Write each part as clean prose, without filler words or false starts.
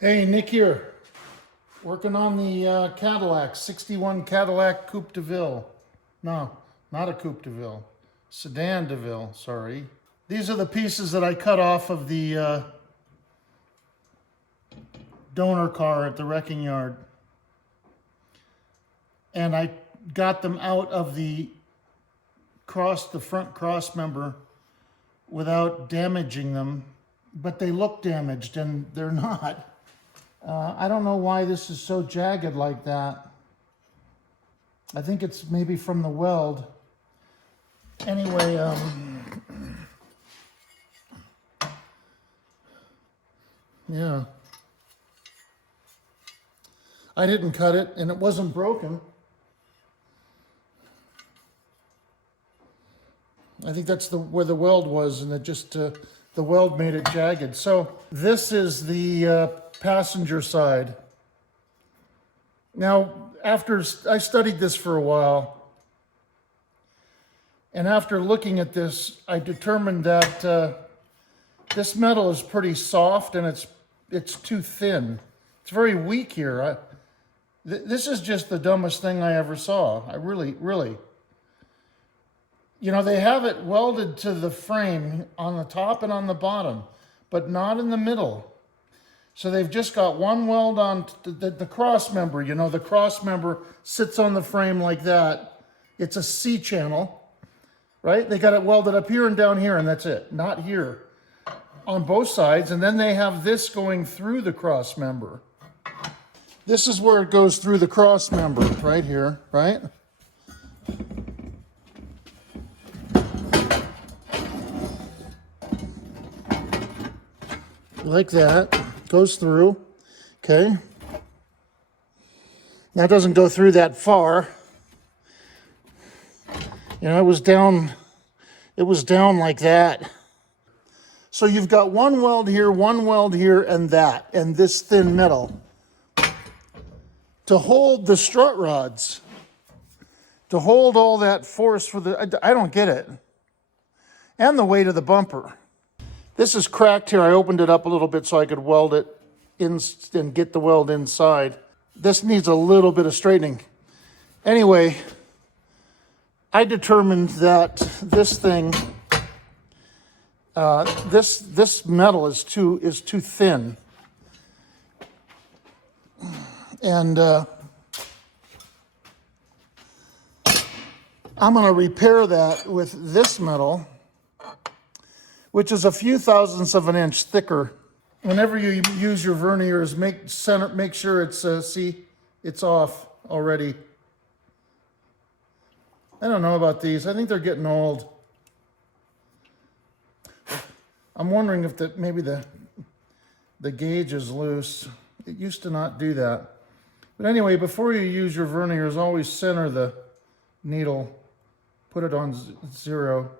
Hey, Nick here. Working on the Cadillac, 61 Cadillac Coupe de Ville. No, not a Coupe de Ville. Sedan de Ville, sorry. These are the pieces that I cut off of the donor car at the wrecking yard. And I got them out of the front cross member without damaging them. But they look damaged and they're not. I don't know why this is so jagged like that. I think it's maybe from the weld. Anyway, yeah. I didn't cut it and it wasn't broken. I think that's where the weld was, and it just, the weld made it jagged. So this is the passenger side. Now, after I studied this for a while, and after looking at this, I determined that this metal is pretty soft and it's too thin. It's very weak here. This is just the dumbest thing I ever saw. I really. You know, they have it welded to the frame on the top and on the bottom, but not in the middle. So they've just got one weld on the cross member. You know, the cross member sits on the frame like that. It's a C channel, right? They got it welded up here and down here, and that's it. Not here. On both sides, and then they have this going through the cross member. This is where it goes through the cross member, right here, right? Like that, goes through, okay? Now it doesn't go through that far. You know, it was down like that. So you've got one weld here, and that, and this thin metal to hold the strut rods, to hold all that force for the, I don't get it. And the weight of the bumper. This is cracked here. I opened it up a little bit so I could weld it in and get the weld inside. This needs a little bit of straightening. Anyway, I determined that this thing, this metal is too thin, and I'm going to repair that with this metal, which is a few thousandths of an inch thicker. Whenever you use your verniers, make sure it's see, it's off already. I don't know about these. I think they're getting old. I'm wondering if maybe the gauge is loose. It used to not do that. But anyway, before you use your verniers, always center the needle. Put it on 0.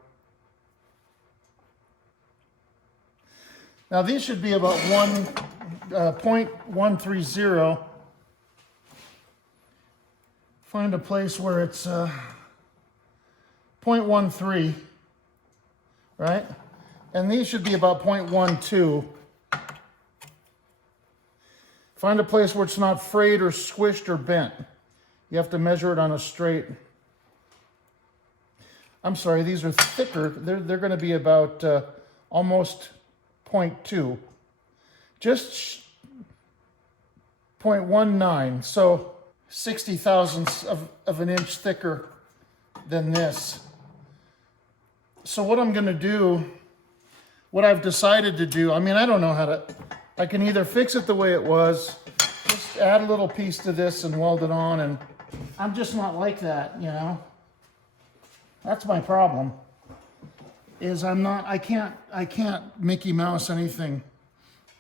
Now these should be about 0.130. Find a place where it's 0.13, right? And these should be about 0.12. Find a place where it's not frayed or squished or bent. You have to measure it on a straight. I'm sorry, these are thicker. They're going to be about almost 0.2, just 0.19, so 60 thousandths of an inch thicker than this. So what I'm going to do, what I've decided to do, I mean, I don't know how to, I can either fix it the way it was, just add a little piece to this and weld it on, and I'm just not like that, you know. That's my problem. Is I can't Mickey Mouse anything,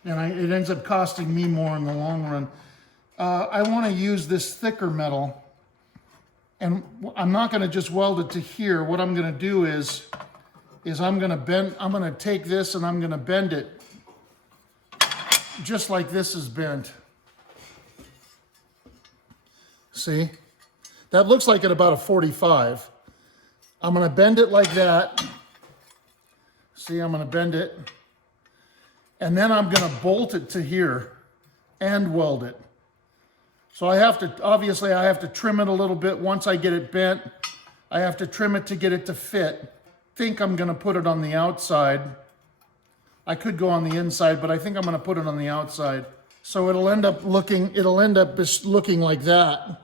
and it ends up costing me more in the long run. I want to use this thicker metal, and I'm not going to just weld it to here. What I'm going to do is I'm going to take this and I'm going to bend it just like this is bent. See? That looks like at about a 45. I'm going to bend it like that. See, I'm going to bend it, and then I'm going to bolt it to here. and weld it. So I have to, obviously I have to trim it a little bit. Once I get it bent, I have to trim it to get it to fit. I think I'm gonna put it on the outside. I could go on the inside, but I think I'm gonna put it on the outside. So it'll end up looking like that.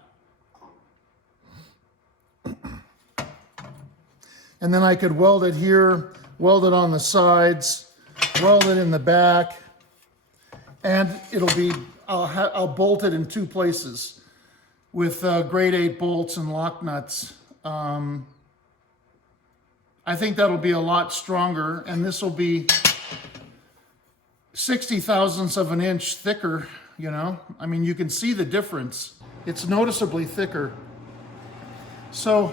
And then I could weld it here, weld it on the sides, weld it in the back, and it'll be, I'll bolt it in 2 places with grade 8 bolts and lock nuts. I think that'll be a lot stronger, and this will be 60 thousandths of an inch thicker, you know? I mean, you can see the difference. It's noticeably thicker. So,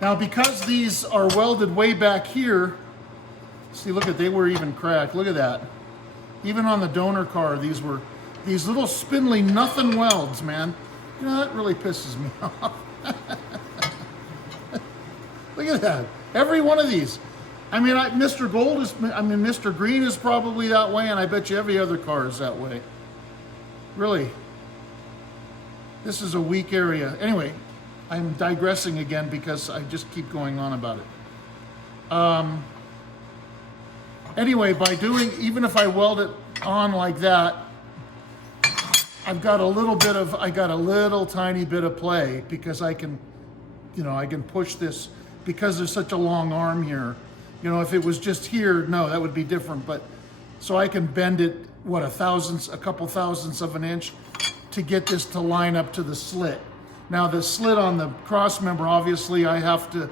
now because these are welded way back here, see, look at, they were even cracked. Look at that. Even on the donor car, these were these little spindly nothing welds, man. You know, that really pisses me off. Look at that. Every one of these. I mean, Mr. Green is probably that way, and I bet you every other car is that way. Really. This is a weak area. Anyway, I'm digressing again because I just keep going on about it. Anyway, by doing, even if I weld it on like that, I've got a little bit of, I got a little tiny bit of play because I can, you know, I can push this because there's such a long arm here. You know, if it was just here, no, that would be different. But so I can bend it, what, a couple thousandths of an inch to get this to line up to the slit. Now the slit on the cross member, obviously I have to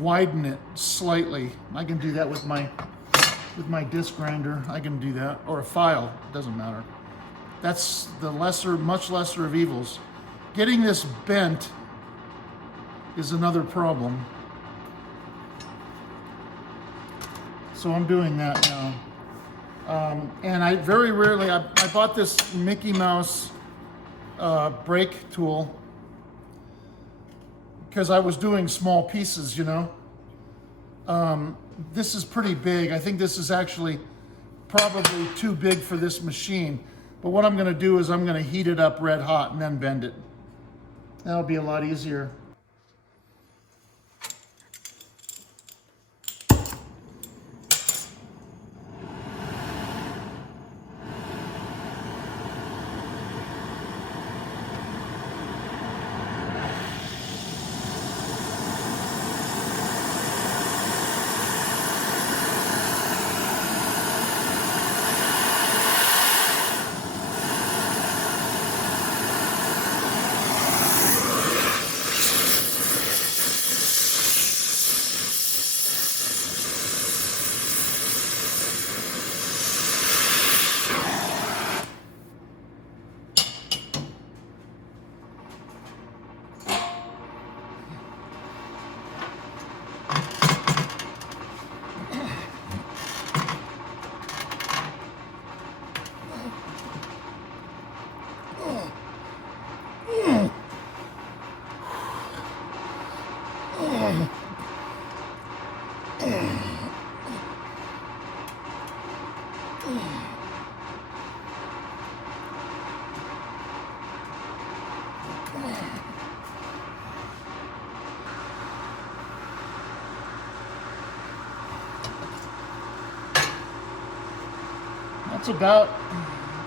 widen it slightly. I can do that with my disc grinder. I can do that, or a file, it doesn't matter. That's the much lesser of evils. Getting this bent is another problem. So I'm doing that now. And I very rarely, I bought this Mickey Mouse brake tool because I was doing small pieces, you know. This is pretty big. I think this is actually probably too big for this machine. But what I'm gonna do is I'm gonna heat it up red hot and then bend it. That'll be a lot easier.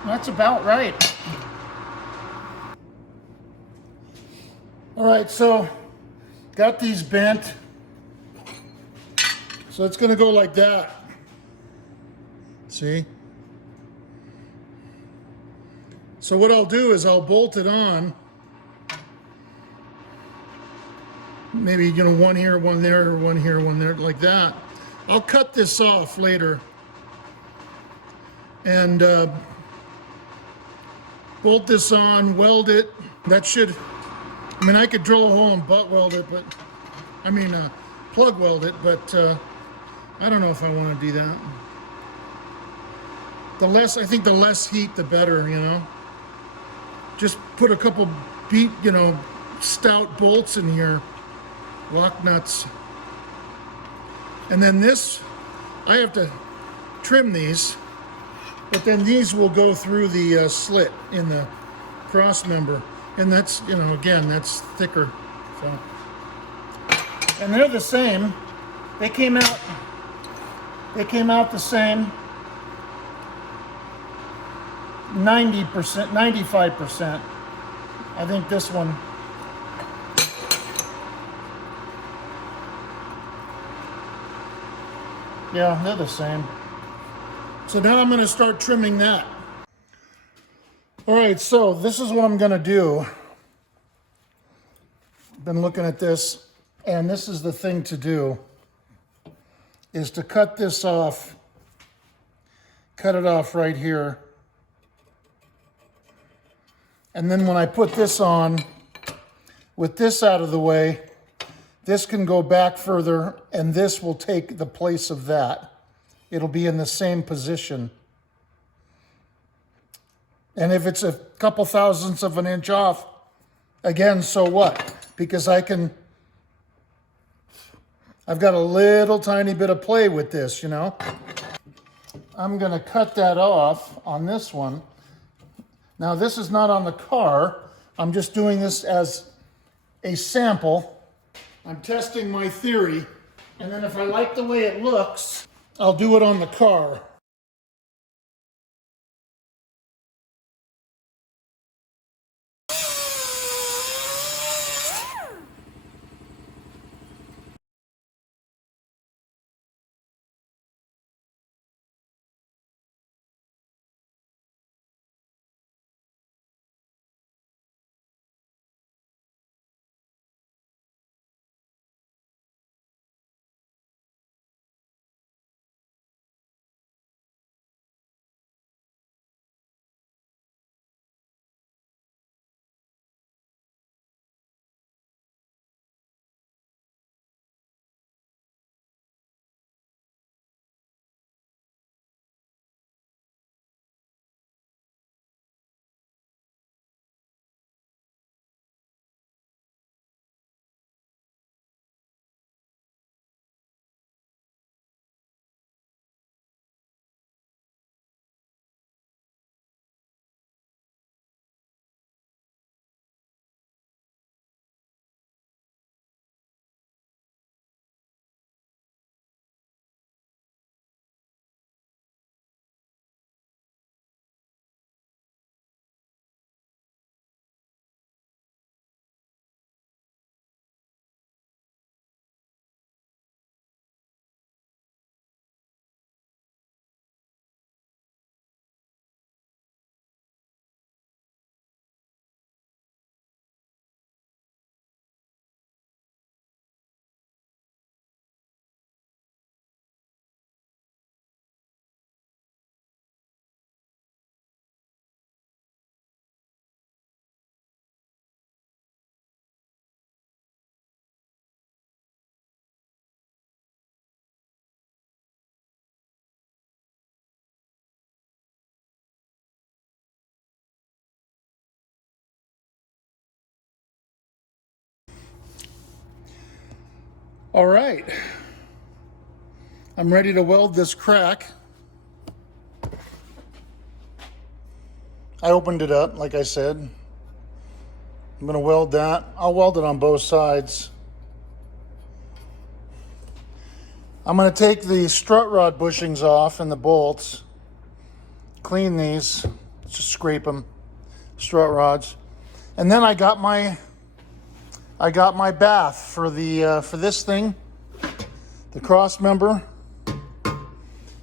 That's about right. All right, so got these bent. So it's gonna go like that. See? So what I'll do is I'll bolt it on. Maybe, you know, one here, one there, one here, one there, like that. I'll cut this off later. And bolt this on, weld it. That should, I mean, I could drill a hole and butt weld it, but, I mean, plug weld it, but I don't know if I want to do that. I think the less heat, the better, you know. Just put a couple stout bolts in here, lock nuts. And then this, I have to trim these, but then these will go through the slit in the cross member. And that's, you know, again, that's thicker. So, and they're the same. They came out the same. 90%, 95%. I think this one. Yeah, they're the same. So now I'm going to start trimming that. All right, so this is what I'm going to do. Been looking at this, and this is the thing to do, is to cut this off, cut it off right here. And then when I put this on, with this out of the way, this can go back further, and this will take the place of that. It'll be in the same position. And if it's a couple thousandths of an inch off, again, so what? Because I've got a little tiny bit of play with this, you know? I'm gonna cut that off on this one. Now this is not on the car. I'm just doing this as a sample. I'm testing my theory, and then if I like the way it looks, I'll do it on the car. All right, I'm ready to weld this crack. I opened it up, like I said. I'm gonna weld that. I'll weld it on both sides. I'm gonna take the strut rod bushings off and the bolts, clean these, just scrape them, strut rods. And then I got my bath for the for this thing, the cross member,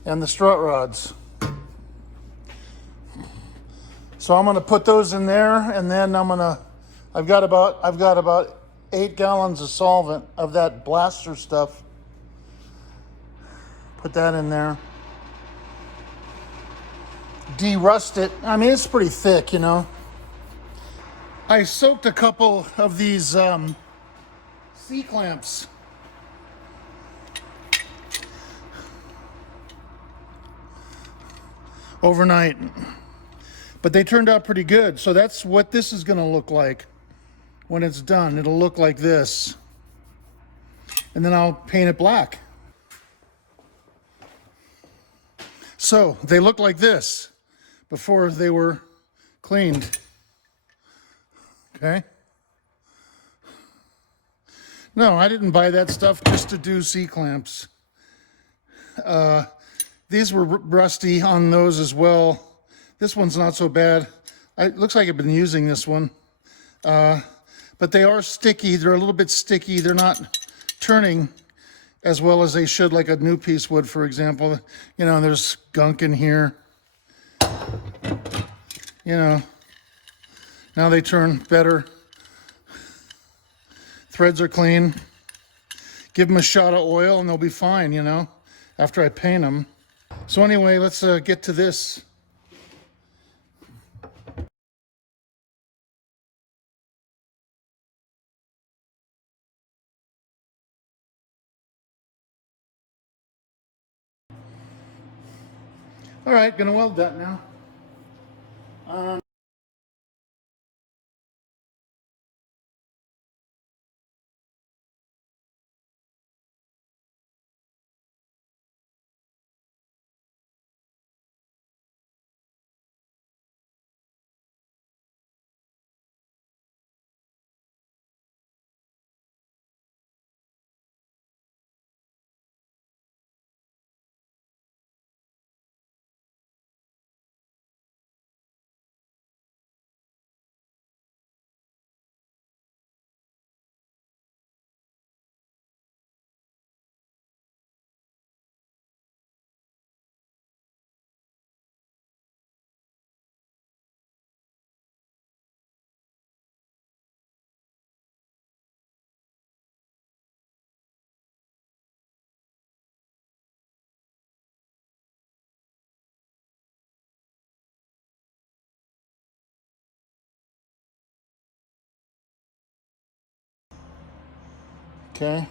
and the strut rods. So I'm gonna put those in there, and then I've got about 8 gallons of solvent of that blaster stuff. Put that in there. De-rust it. I mean, it's pretty thick, you know. I soaked a couple of these C-clamps. Overnight. But they turned out pretty good. So that's what this is going to look like when it's done. It'll look like this. And then I'll paint it black. So they look like this before they were cleaned. Okay. No, I didn't buy that stuff just to do C-clamps. These were rusty on those as well. This one's not so bad. It looks like I've been using this one. But they are sticky. They're a little bit sticky. They're not turning as well as they should, like a new piece would, for example. You know, there's gunk in here. You know, now they turn better. Threads are clean. Give them a shot of oil and they'll be fine, you know, after I paint them. So anyway, let's get to this. All right, gonna weld that now. Okay.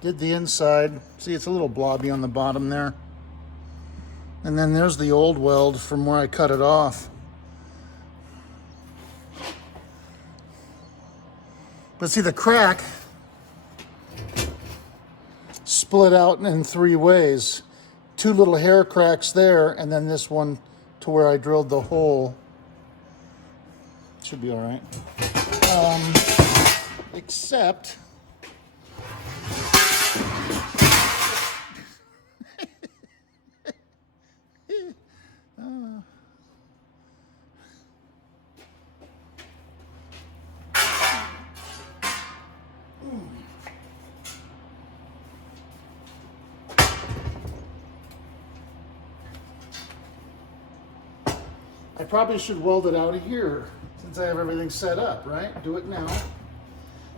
Did the inside. See, it's a little blobby on the bottom there. And then there's the old weld from where I cut it off. But see, the crack split out in 3 ways. 2 little hair cracks there, and then this one to where I drilled the hole. Should be all right. Except I probably should weld it out of here since I have everything set up, right? Do it now.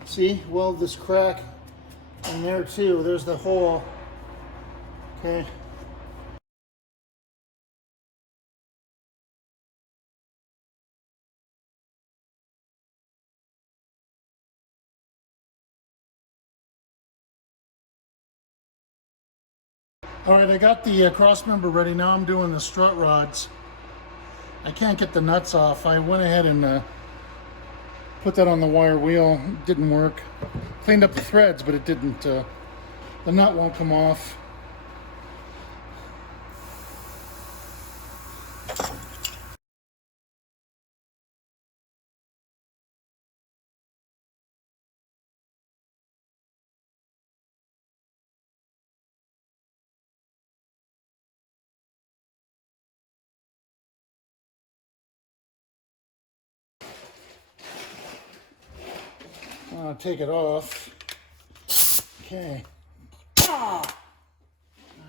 See, weld this crack in there too. There's the hole. Okay. All right, I got the cross member ready. Now I'm doing the strut rods. I can't get the nuts off. I went ahead and put that on the wire wheel. It didn't work. Cleaned up the threads, but it didn't. The nut won't come off. Take it off. Okay. All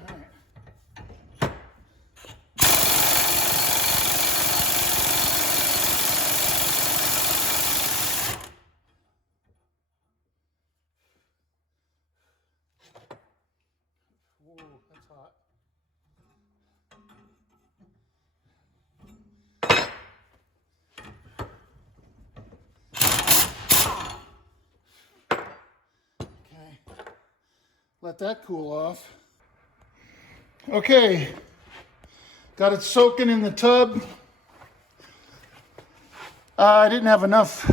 right. Whoa, that's hot. Let that cool off. Okay, got it soaking in the tub. I didn't have enough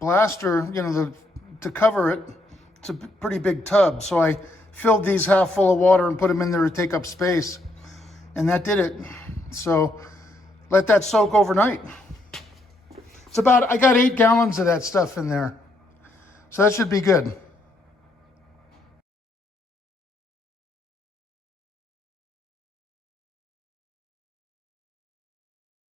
blaster, you know, the to cover it. It's a pretty big tub, so I filled these half full of water and put them in there to take up space, and that did it. So let that soak overnight. It's about, I got 8 gallons of that stuff in there, so that should be good.